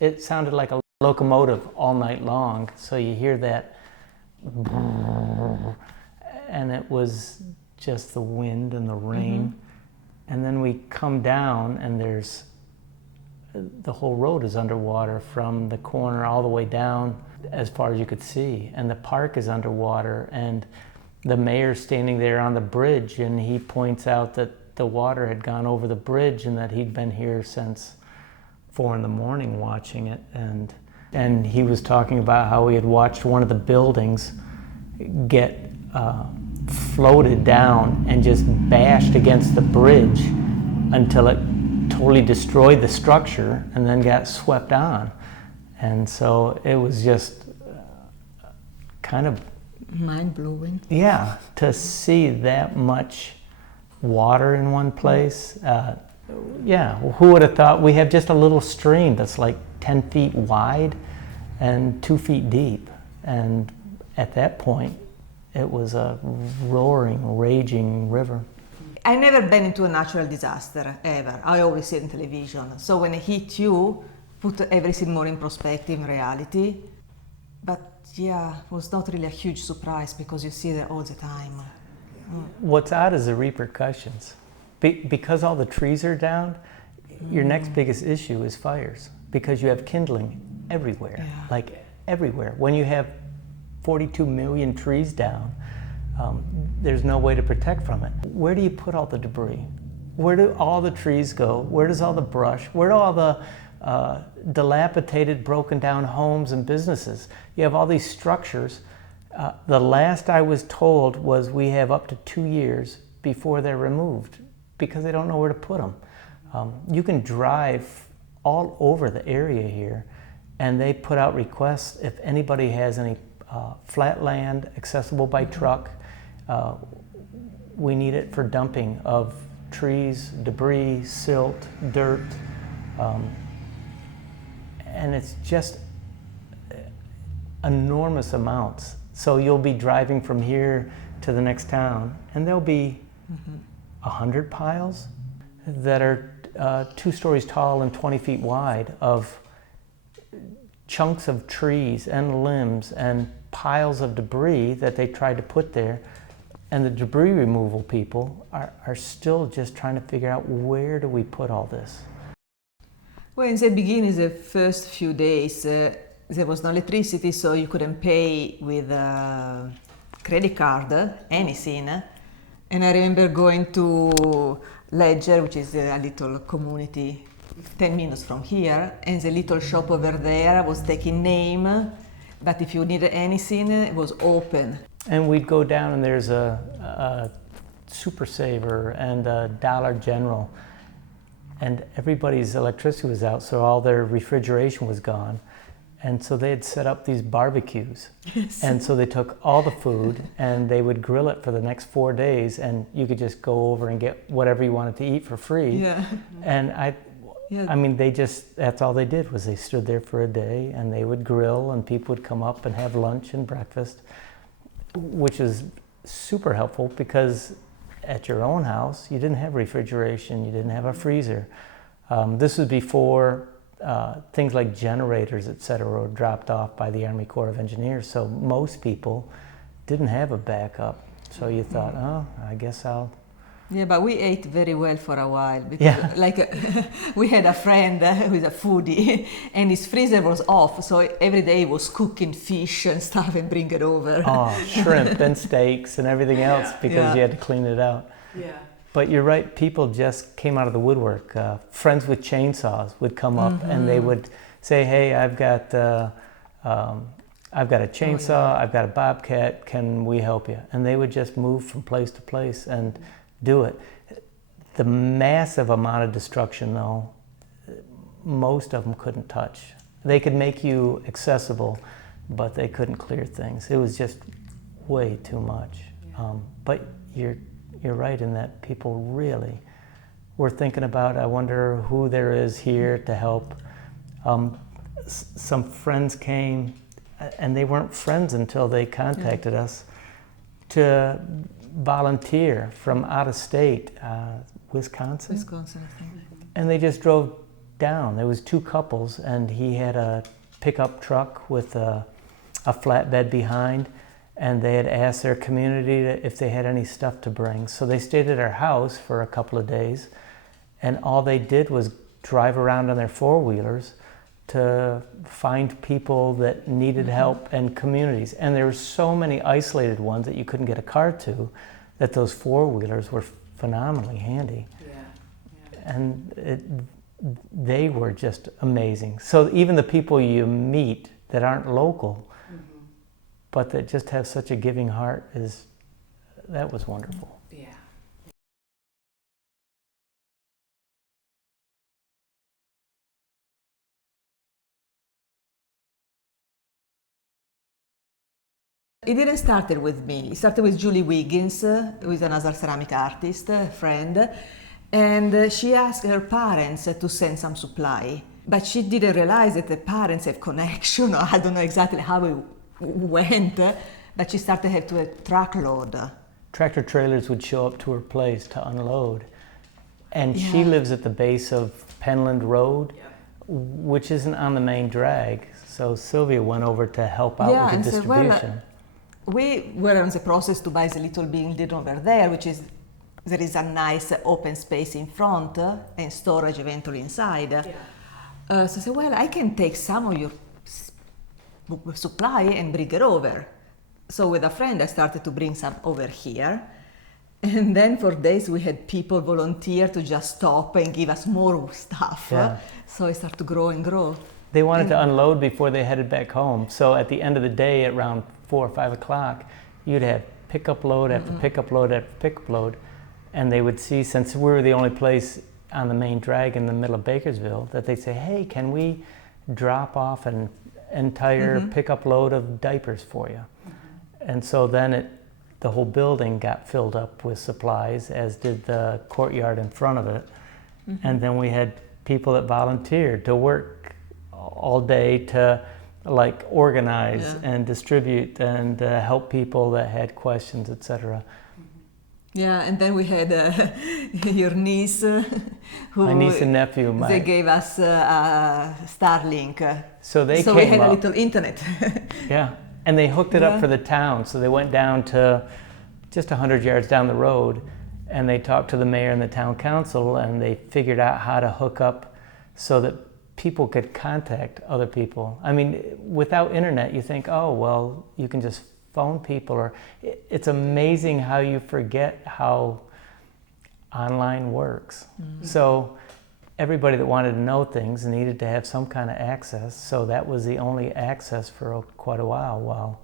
it sounded like a locomotive all night long. So you hear that, and it was just the wind and the rain. And then we come down, and the whole road is underwater from the corner all the way down as far as you could see. And the park is underwater, and the mayor's standing there on the bridge, and he points out that the water had gone over the bridge and that he'd been here since 4 in the morning watching it. And he was talking about how he had watched one of the buildings get floated down and just bashed against the bridge until it totally destroyed the structure and then got swept on. And so it was just kind of mind-blowing. Yeah, to see that much water in one place. Who would have thought? We have just a little stream that's like 10 feet wide and 2 feet deep. And at that point, it was a roaring, raging river. I never been into a natural disaster, ever. I always see it in television. So when it hit you, put everything more in perspective, in reality. But yeah, it was not really a huge surprise because you see that all the time. What's odd is the repercussions. Because all the trees are down, your next biggest issue is fires, because you have kindling everywhere, like everywhere. When you have 42 million trees down, there's no way to protect from it. Where do you put all the debris? Where do all the trees go? Where does all the brush? Where do all the dilapidated, broken down homes and businesses? You have all these structures. The last I was told was we have up to 2 years before they're removed because they don't know where to put them. You can drive all over the area here, and they put out requests if anybody has any flat land accessible by truck. We need it for dumping of trees, debris, silt, dirt, and it's just enormous amounts. So you'll be driving from here to the next town, and there'll be 100 piles that are 2 stories tall and 20 feet wide of chunks of trees and limbs and piles of debris that they tried to put there. And the debris removal people are still just trying to figure out, where do we put all this? Well, in the beginning, the first few days, there was no electricity, so you couldn't pay with a credit card, anything. And I remember going to Ledger, which is a little community 10 minutes from here, and the little shop over there was taking name, but if you needed anything, it was open. And we'd go down, and there's a Super Saver and a Dollar General, and everybody's electricity was out, so all their refrigeration was gone. And so they had set up these barbecues. Yes. And so they took all the food and they would grill it for the next 4 days, and you could just go over and get whatever you wanted to eat for free. Yeah. And I mean, that's all they did, was they stood there for a day and they would grill, and people would come up and have lunch and breakfast, which is super helpful because at your own house, you didn't have refrigeration, you didn't have a freezer. This was before things like generators, et cetera, were dropped off by the Army Corps of Engineers. So most people didn't have a backup. So you thought, oh, I guess I'll... Yeah, but we ate very well for a while because we had a friend who is a foodie, and his freezer was off, so every day he was cooking fish and stuff and bring it over. Oh, shrimp and steaks and everything else because you had to clean it out. Yeah. But you're right, people just came out of the woodwork. Friends with chainsaws would come up and they would say, hey, I've got a chainsaw, I've got a bobcat, can we help you? And they would just move from place to place and do it. The massive amount of destruction, though, most of them couldn't touch. They could make you accessible, but they couldn't clear things. It was just way too much. But you're right in that people really were thinking about, I wonder who there is here to help. Some friends came, and they weren't friends until they contacted us, to volunteer from out of state, Wisconsin, I think. and they just drove down. There was two couples, and he had a pickup truck with a flatbed behind, and they had asked their community if they had any stuff to bring. So they stayed at our house for a couple of days, and all they did was drive around on their four-wheelers to find people that needed help and communities. And there were so many isolated ones that you couldn't get a car to, that those four-wheelers were phenomenally handy. And they were just amazing. So even the people you meet that aren't local, but that just have such a giving heart, that was wonderful. Yeah. It didn't start with me. It started with Julie Wiggins, who is another ceramic artist, a friend, and she asked her parents to send some supply, but she didn't realize that the parents have connection, or I don't know exactly how it went, but she started to have a truckload. Tractor trailers would show up to her place to unload, and she lives at the base of Penland Road, which isn't on the main drag, so Silvia went over to help out with the distribution. We were in the process to buy the little building over there, there is a nice open space in front and storage eventually inside. So I said, well, I can take some of your supply and bring it over. So with a friend, I started to bring some over here. And then for days we had people volunteer to just stop and give us more stuff. So it started to grow and grow. They wanted to unload before they headed back home. So at the end of the day, at around 4 or 5 o'clock, you'd have pickup load after pickup load after pickup load. And they would see, since we were the only place on the main drag in the middle of Bakersville, that they'd say, hey, can we drop off an entire pickup load of diapers for you? And so then the whole building got filled up with supplies, as did the courtyard in front of it. And then we had people that volunteered to work all day to organize and distribute and help people that had questions, etc. Yeah, and then we had your niece, my niece and nephew. They gave us Starlink. So they came we had up. a little internet. Yeah, and they hooked it up for the town. So they went down to just 100 yards down the road, and they talked to the mayor and the town council, and they figured out how to hook up so that people could contact other people. I mean, without internet, you think, oh, well, you can just phone people, or it's amazing how you forget how online works. So everybody that wanted to know things needed to have some kind of access, so that was the only access for quite a while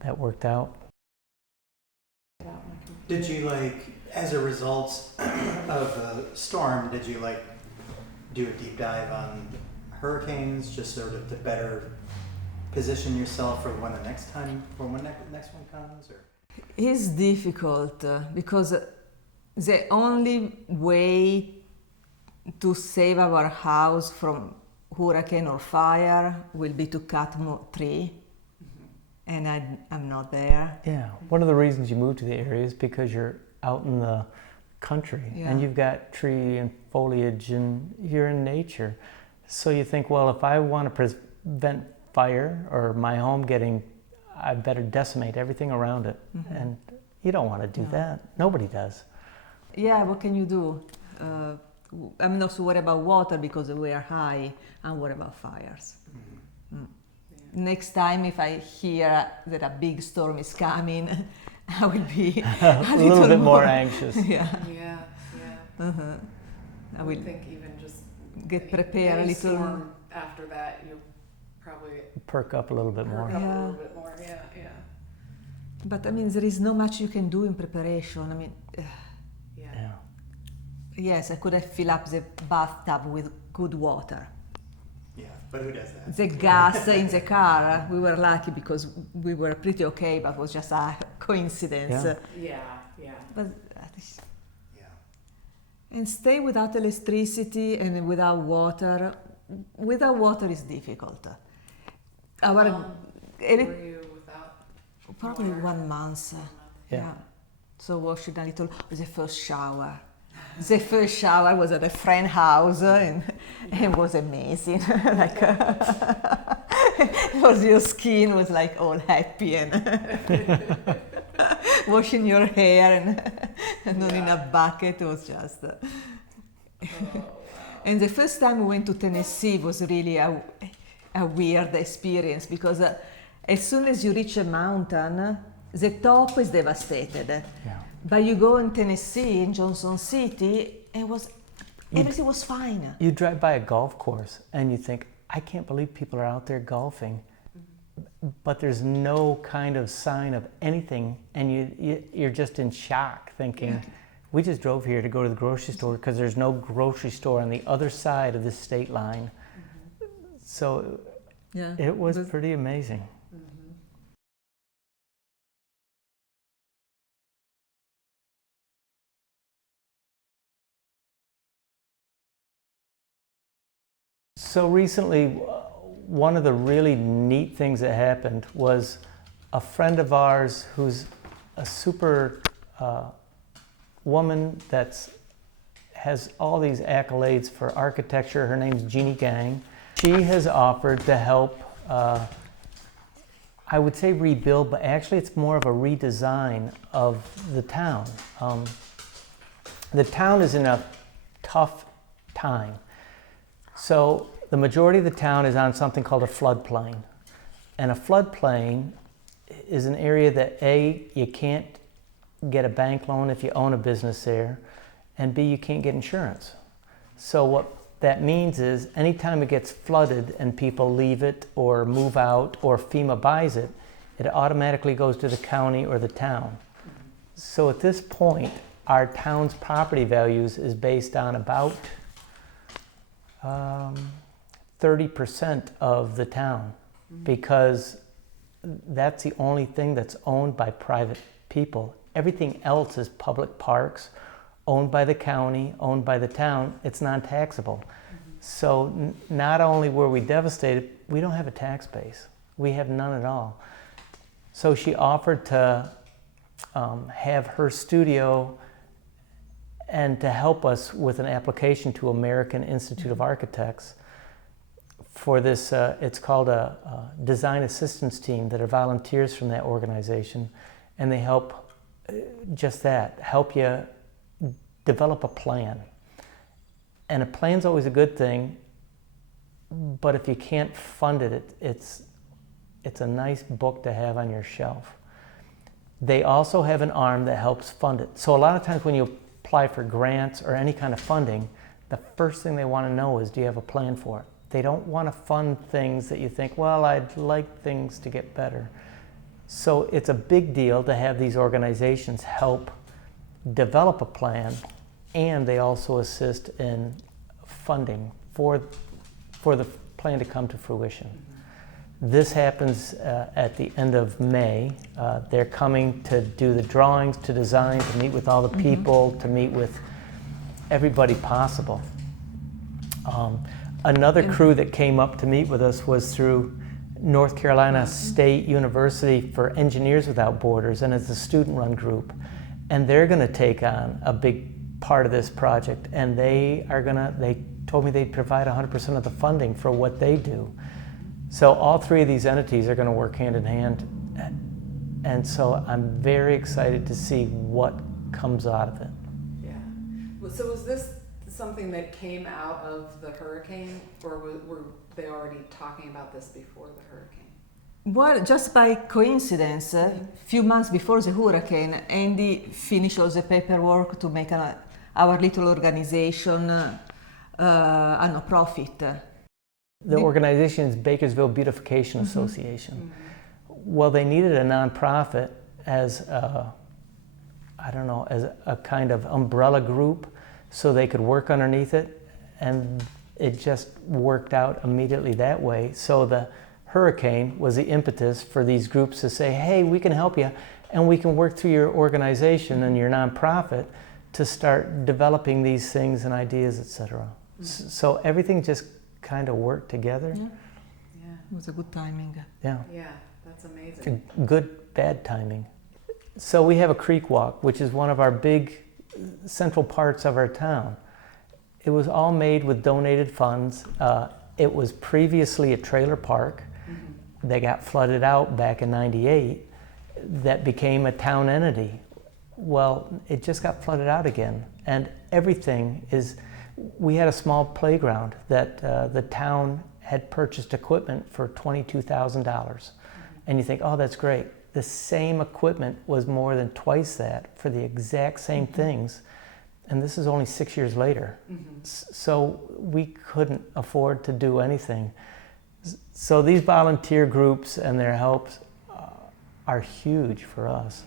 that worked out. Did you, as a result of the storm, did you do a deep dive on hurricanes, just sort of to better position yourself for when the next one comes? Or? It's difficult because the only way to save our house from hurricane or fire will be to cut more tree, and I'm not there. Yeah, one of the reasons you moved to the area is because you're out in the country and you've got tree and foliage and you're in nature. So you think, well, if I want to prevent fire or my home I better decimate everything around it. And you don't want to do that. Nobody does. Yeah, what can you do? I'm not so worried about water because we are high. I'm worried about fires. Next time if I hear that a big storm is coming, I will be a little bit more anxious. I would think even just get prepared a little. Storm after that, you'll probably perk up a little bit more. But I mean, there is not much you can do in preparation. I mean, yes, I could have filled up the bathtub with good water. Yeah, but who does that? The gas in the car, we were lucky because we were pretty okay, but it was just a coincidence. But and stay without electricity and without water. Without water is difficult. were you without? Probably water? 1 month. Yeah. So washing a little with the first shower. The first shower was at a friend's house and it was amazing. Like, was your skin was like all happy and washing your hair and not in a bucket was just. And the first time we went to Tennessee was really a weird experience because as soon as you reach a mountain, the top is devastated. Yeah. But you go in Tennessee, in Johnson City, everything was fine. You drive by a golf course and you think, I can't believe people are out there golfing, but there's no kind of sign of anything, and you're just in shock thinking, we just drove here to go to the grocery store because there's no grocery store on the other side of the state line. So it was pretty amazing. So recently, one of the really neat things that happened was a friend of ours who's a super woman that has all these accolades for architecture. Her name's Jeannie Gang. She has offered to help, I would say rebuild, but actually it's more of a redesign of the town. The town is in a tough time. So the majority of the town is on something called a floodplain. And a floodplain is an area that A, you can't get a bank loan if you own a business there, and B, you can't get insurance. So what that means is anytime it gets flooded and people leave it or move out or FEMA buys it, it automatically goes to the county or the town. So at this point, our town's property values is based on about 30% of the town, because that's the only thing that's owned by private people. Everything else is public parks, owned by the county, owned by the town. It's non-taxable. So not only were we devastated, we don't have a tax base. We have none at all. So she offered to have her studio and to help us with an application to American Institute of Architects for this, it's called a design assistance team that are volunteers from that organization, and they help just that, help you develop a plan. And a plan's always a good thing, but if you can't fund it, it's a nice book to have on your shelf. They also have an arm that helps fund it. So a lot of times when you apply for grants or any kind of funding, the first thing they want to know is, do you have a plan for it? They don't want to fund things that you think, well, I'd like things to get better. So it's a big deal to have these organizations help develop a plan, and they also assist in funding for the plan to come to fruition. This happens at the end of May. They're coming to do the drawings, to design, to meet with all the people, to meet with everybody possible. Another crew that came up to meet with us was through North Carolina State University for Engineers Without Borders, and it's a student-run group. And they're going to take on a big part of this project, and they told me they'd provide 100% of the funding for what they do. So all three of these entities are going to work hand in hand, and so I'm very excited to see what comes out of it. Yeah. So was this something that came out of the hurricane, or were they already talking about this before the hurricane? Well, just by coincidence, a few months before the hurricane, Andy finished all the paperwork to make our little organization a non-profit. The organization is Bakersville Beautification Association. Well, they needed a nonprofit as a kind of umbrella group so they could work underneath it, and it just worked out immediately that way. So the hurricane was the impetus for these groups to say, hey, we can help you, and we can work through your organization and your nonprofit to start developing these things and ideas, etc. So everything just kind of worked together. Yeah. It was a good timing. Yeah. Yeah, that's amazing. Good, bad timing. So we have a creek walk, which is one of our big central parts of our town. It was all made with donated funds. It was previously a trailer park. They got flooded out back in '98. That became a town entity. Well, it just got flooded out again. And everything is, we had a small playground that the town had purchased equipment for $22,000. And you think, oh, that's great. The same equipment was more than twice that for the exact same things. And this is only 6 years later. So we couldn't afford to do anything. So these volunteer groups and their helps are huge for us.